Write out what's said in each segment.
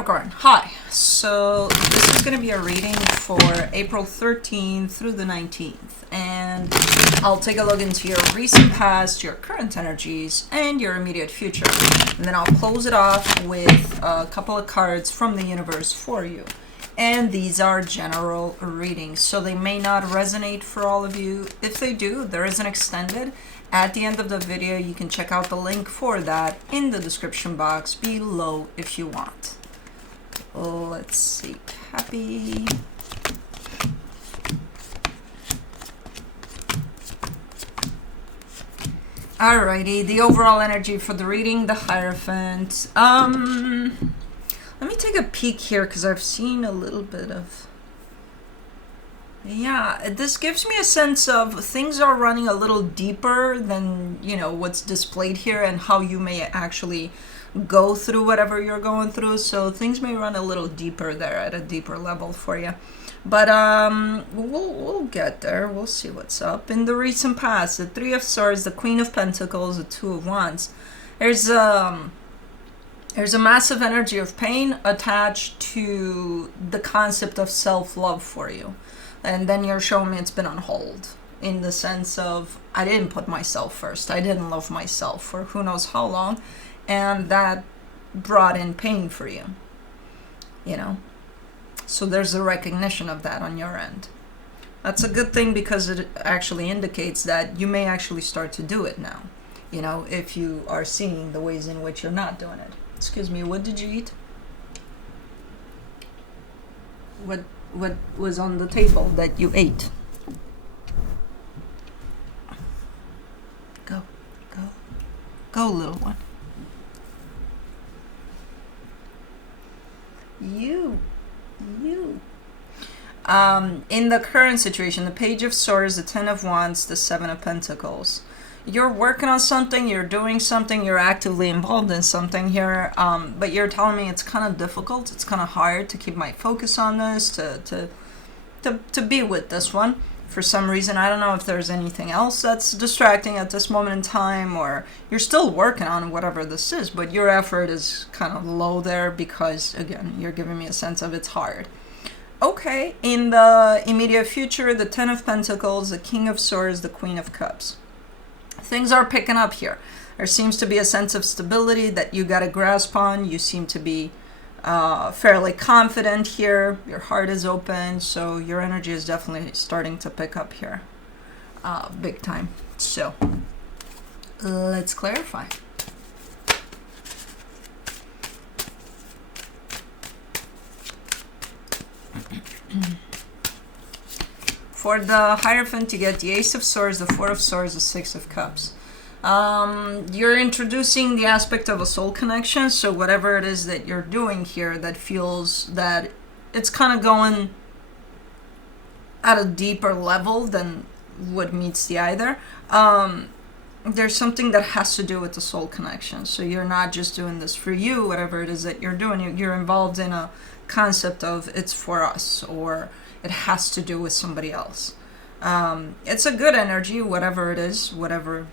Capricorn, hi. So this is going to be a reading for April 13th through the 19th. And I'll take a look into your recent past, your current energies, and your immediate future. And then I'll close it off with a couple of cards from the universe for you. And these are general readings, so they may not resonate for all of you. If they do, there is an extended. At the end of the video, you can check out the link for that in the description box below if you want. Let's see. Happy. Alrighty, the overall energy for the reading, the Hierophant. Let me take a peek here because I've seen a little bit of... Yeah, this gives me a sense of things are running a little deeper than, you know, what's displayed here and how you may actually go through whatever you're going through. So things may run a little deeper there, at a deeper level for you. But we'll get there. We'll see what's up. In the recent past, the Three of Swords, the Queen of Pentacles, the Two of Wands. There's a massive energy of pain attached to the concept of self-love for you. And then you're showing me it's been on hold, in the sense of, I didn't put myself first. I didn't love myself for who knows how long. And that brought in pain for you, you know. So there's a recognition of that on your end. That's a good thing because it actually indicates that you may actually start to do it now. You know, if you are seeing the ways in which you're not doing it. Excuse me, what did you eat? What was on the table that you ate? Go, little one. You. In the current situation, the Page of Swords, the Ten of Wands, the Seven of Pentacles. You're working on something, you're doing something, you're actively involved in something here, but you're telling me it's kind of difficult, it's kind of hard to keep my focus on this, to be with this one. For some reason, I don't know if there's anything else that's distracting at this moment in time, or you're still working on whatever this is, but your effort is kind of low there because, again, you're giving me a sense of it's hard. Okay, in the immediate future, the Ten of Pentacles, the King of Swords, the Queen of Cups. Things are picking up here. There seems to be a sense of stability that you got a grasp on. You seem to be fairly confident here. Your heart is open, so your energy is definitely starting to pick up here. Big time. So, let's clarify. For the Hierophant, you get the Ace of Swords, the Four of Swords, the Six of Cups. You're introducing the aspect of a soul connection, so whatever it is that you're doing here that feels that it's kind of going at a deeper level than what meets the eye there. There's something that has to do with the soul connection. So you're not just doing this for you, whatever it is that you're doing. You're involved in a concept of it's for us, or it has to do with somebody else. It's a good energy, whatever it is, whatever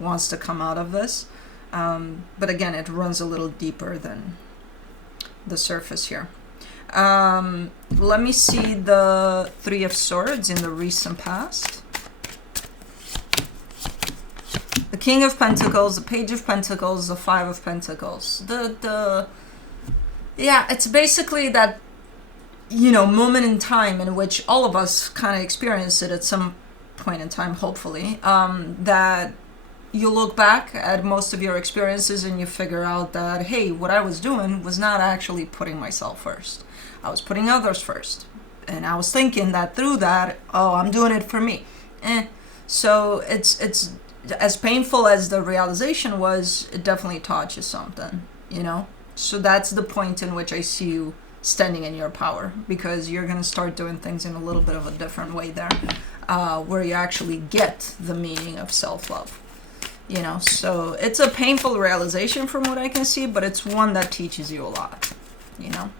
wants to come out of this. But again, it runs a little deeper than the surface here. Let me see the Three of Swords in the recent past. The King of Pentacles, the Page of Pentacles, the Five of Pentacles. Yeah, it's basically that, you know, moment in time in which all of us kind of experience it at some point in time, hopefully, that you look back at most of your experiences and you figure out that, hey, what I was doing was not actually putting myself first. I was putting others first. And I was thinking that through that, oh, I'm doing it for me. So it's as painful as the realization was, it definitely taught you something, you know? So that's the point in which I see you standing in your power, because you're going to start doing things in a little bit of a different way there, where you actually get the meaning of self-love. You know, so it's a painful realization from what I can see, but it's one that teaches you a lot, you know.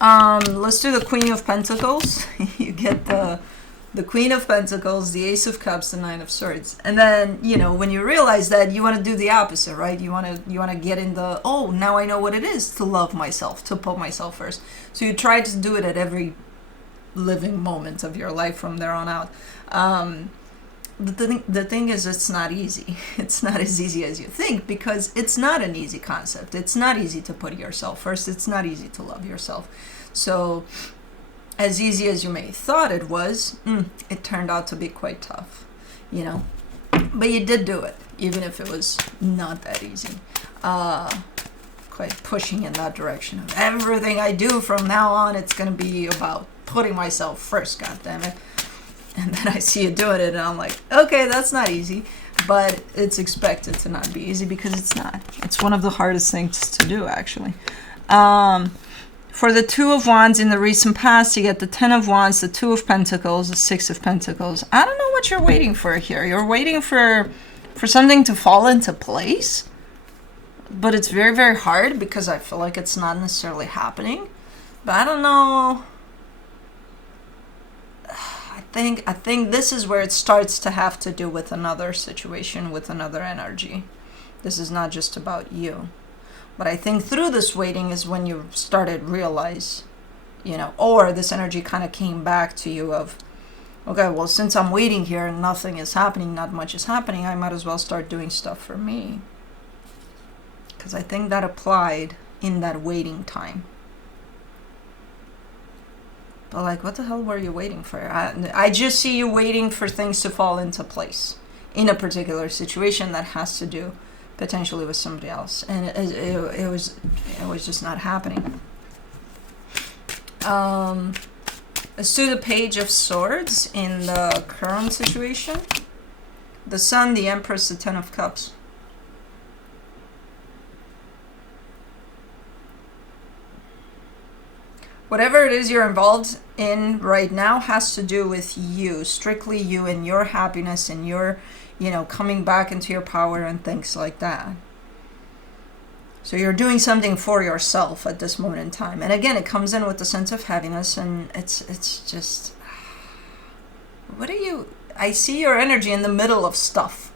Let's do the Queen of Pentacles. You get the the Queen of Pentacles, the Ace of Cups, the Nine of Swords. And then, you know, when you realize that, you want to do the opposite, right? You want to get in the, oh, now I know what it is to love myself, to put myself first. So you try to do it at every living moment of your life from there on out. The thing is, it's not easy. It's not as easy as you think, because it's not an easy concept. It's not easy to put yourself first. It's not easy to love yourself. So as easy as you may have thought it was, it turned out to be quite tough, you know. But you did do it, even if it was not that easy. Quite pushing in that direction of everything I do from now on, it's going to be about putting myself first, goddammit. And then I see you doing it, and I'm like, okay, that's not easy. But it's expected to not be easy, because it's not. It's one of the hardest things to do, actually. For the Two of Wands in the recent past, you get the Ten of Wands, the Two of Pentacles, the Six of Pentacles. I don't know what you're waiting for here. You're waiting for something to fall into place. But it's very, very hard, because I feel like it's not necessarily happening. But I don't know. I think this is where it starts to have to do with another situation, with another energy. This is not just about you. But I think through this waiting is when you started realize, you know, or this energy kind of came back to you of, okay, well, since I'm waiting here and nothing is happening, not much is happening, I might as well start doing stuff for me. Because I think that applied in that waiting time. But like, what the hell were you waiting for? I just see you waiting for things to fall into place in a particular situation that has to do potentially with somebody else, and it was just not happening. Let's do the Page of Swords in the current situation. The Sun, the Empress, the Ten of Cups. Whatever it is you're involved in right now has to do with you, strictly you and your happiness and your, you know, coming back into your power and things like that. So you're doing something for yourself at this moment in time. And again, it comes in with the sense of heaviness, and it's just, what are you, I see your energy in the middle of stuff.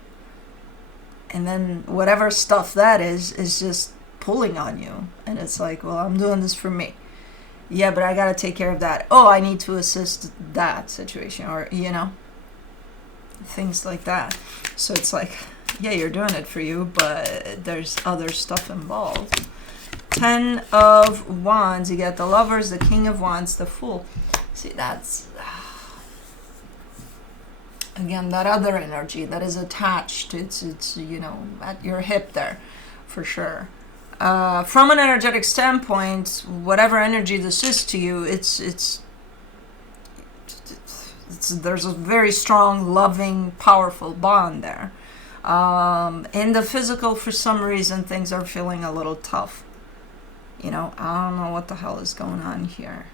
And then whatever stuff that is just pulling on you. And it's like, well, I'm doing this for me. Yeah, but I gotta take care of that. Oh, I need to assist that situation, or, you know, things like that. So it's like, yeah, you're doing it for you, but there's other stuff involved. Ten of Wands, you get the Lovers, the King of Wands, the Fool. See, that's, again, that other energy that is attached. It's you know, at your hip there, for sure. From an energetic standpoint, whatever energy this is to you, it's there's a very strong, loving, powerful bond there. In the physical, for some reason, things are feeling a little tough. You know, I don't know what the hell is going on here.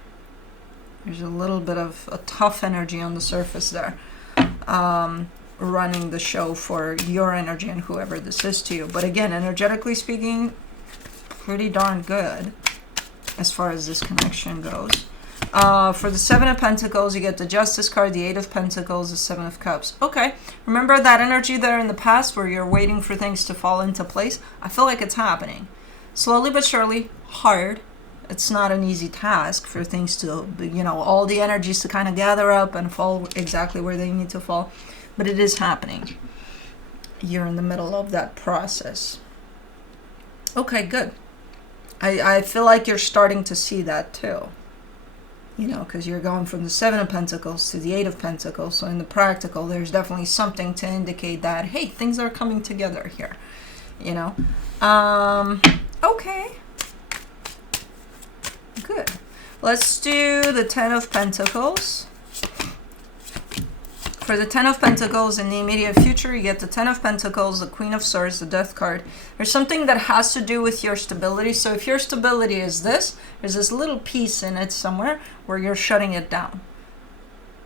There's a little bit of a tough energy on the surface there, running the show for your energy and whoever this is to you. But again, energetically speaking, pretty darn good as far as this connection goes. For the Seven of Pentacles, you get the Justice card, the Eight of Pentacles, the Seven of Cups. Okay, remember that energy there in the past where you're waiting for things to fall into place? I feel like it's happening. Slowly but surely, hard. It's not an easy task for things to, you know, all the energies to kind of gather up and fall exactly where they need to fall. But it is happening. You're in the middle of that process. Okay, good. I feel like you're starting to see that too. You know, because you're going from the Seven of Pentacles to the Eight of Pentacles. So in the practical, there's definitely something to indicate that, hey, things are coming together here. You know? Okay. Good. Let's do the Ten of Pentacles. For the Ten of Pentacles in the immediate future, you get the Ten of Pentacles, the Queen of Swords, the Death card. There's something that has to do with your stability. So if your stability is this, there's this little piece in it somewhere where you're shutting it down.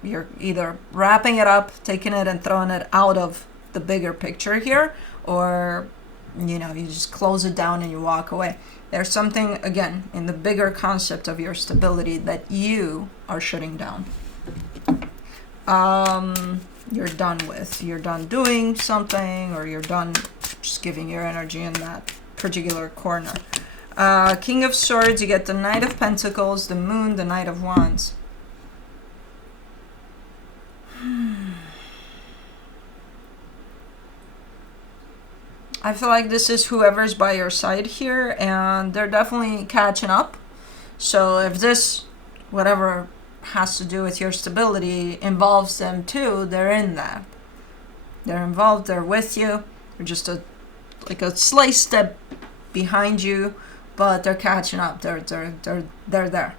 You're either wrapping it up, taking it and throwing it out of the bigger picture here, or, you know, you just close it down and you walk away. There's something, again, in the bigger concept of your stability that you are shutting down. you're done with. You're done doing something, or you're done just giving your energy in that particular corner. King of Swords, you get the Knight of Pentacles, the Moon, the Knight of Wands. I feel like this is whoever's by your side here, and they're definitely catching up. So if this, whatever has to do with your stability, involves them too, they're in that. They're involved, they're with you. They're just like a slight step behind you, but they're catching up. They're there.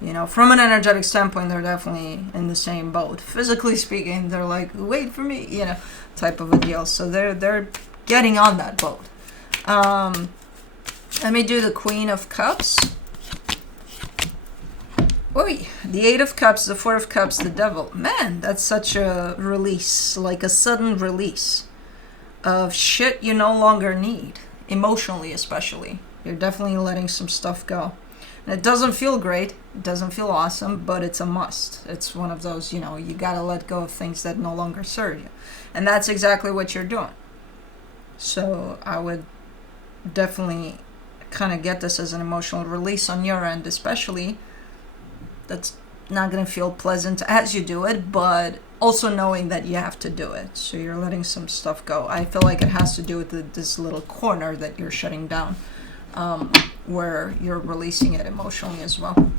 You know, from an energetic standpoint, they're definitely in the same boat. Physically speaking, they're like, wait for me, you know, type of a deal. So they're getting on that boat. Let me do the Queen of Cups. Oy, the Eight of Cups, the Four of Cups, the Devil. Man, that's such a release, like a sudden release of shit you no longer need, emotionally especially. You're definitely letting some stuff go. And it doesn't feel great, it doesn't feel awesome, but it's a must. It's one of those, you know, you gotta let go of things that no longer serve you. And that's exactly what you're doing. So I would definitely kind of get this as an emotional release on your end, especially. That's not going to feel pleasant as you do it, but also knowing that you have to do it. So you're letting some stuff go. I feel like it has to do with this little corner that you're shutting down, where you're releasing it emotionally as well.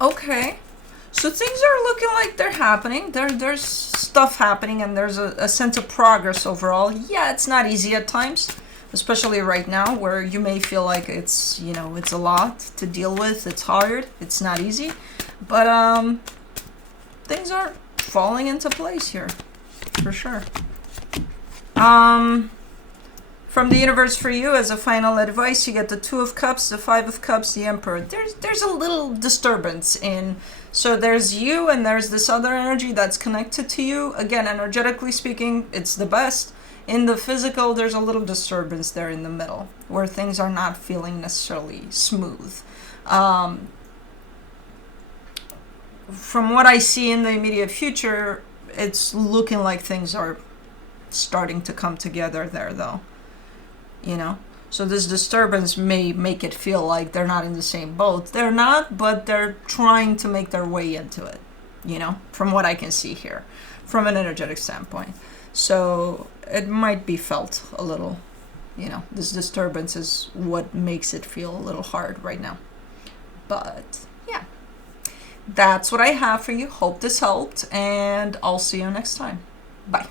Okay. So things are looking like they're happening. There's stuff happening, and there's a sense of progress overall. Yeah, it's not easy at times, especially right now, where you may feel like it's, you know, it's a lot to deal with. It's hard. It's not easy. But things are falling into place here, for sure. From the universe for you, as a final advice, you get the Two of Cups, the Five of Cups, the Emperor. There's a little disturbance in. So there's you, and there's this other energy that's connected to you. Again, energetically speaking, it's the best. In the physical, there's a little disturbance there in the middle, where things are not feeling necessarily smooth. From what I see in the immediate future, it's looking like things are starting to come together there, though. You know? So this disturbance may make it feel like they're not in the same boat. They're not, but they're trying to make their way into it, you know, from what I can see here, from an energetic standpoint. So it might be felt a little, you know, this disturbance is what makes it feel a little hard right now. But yeah, that's what I have for you. Hope this helped, and I'll see you next time. Bye.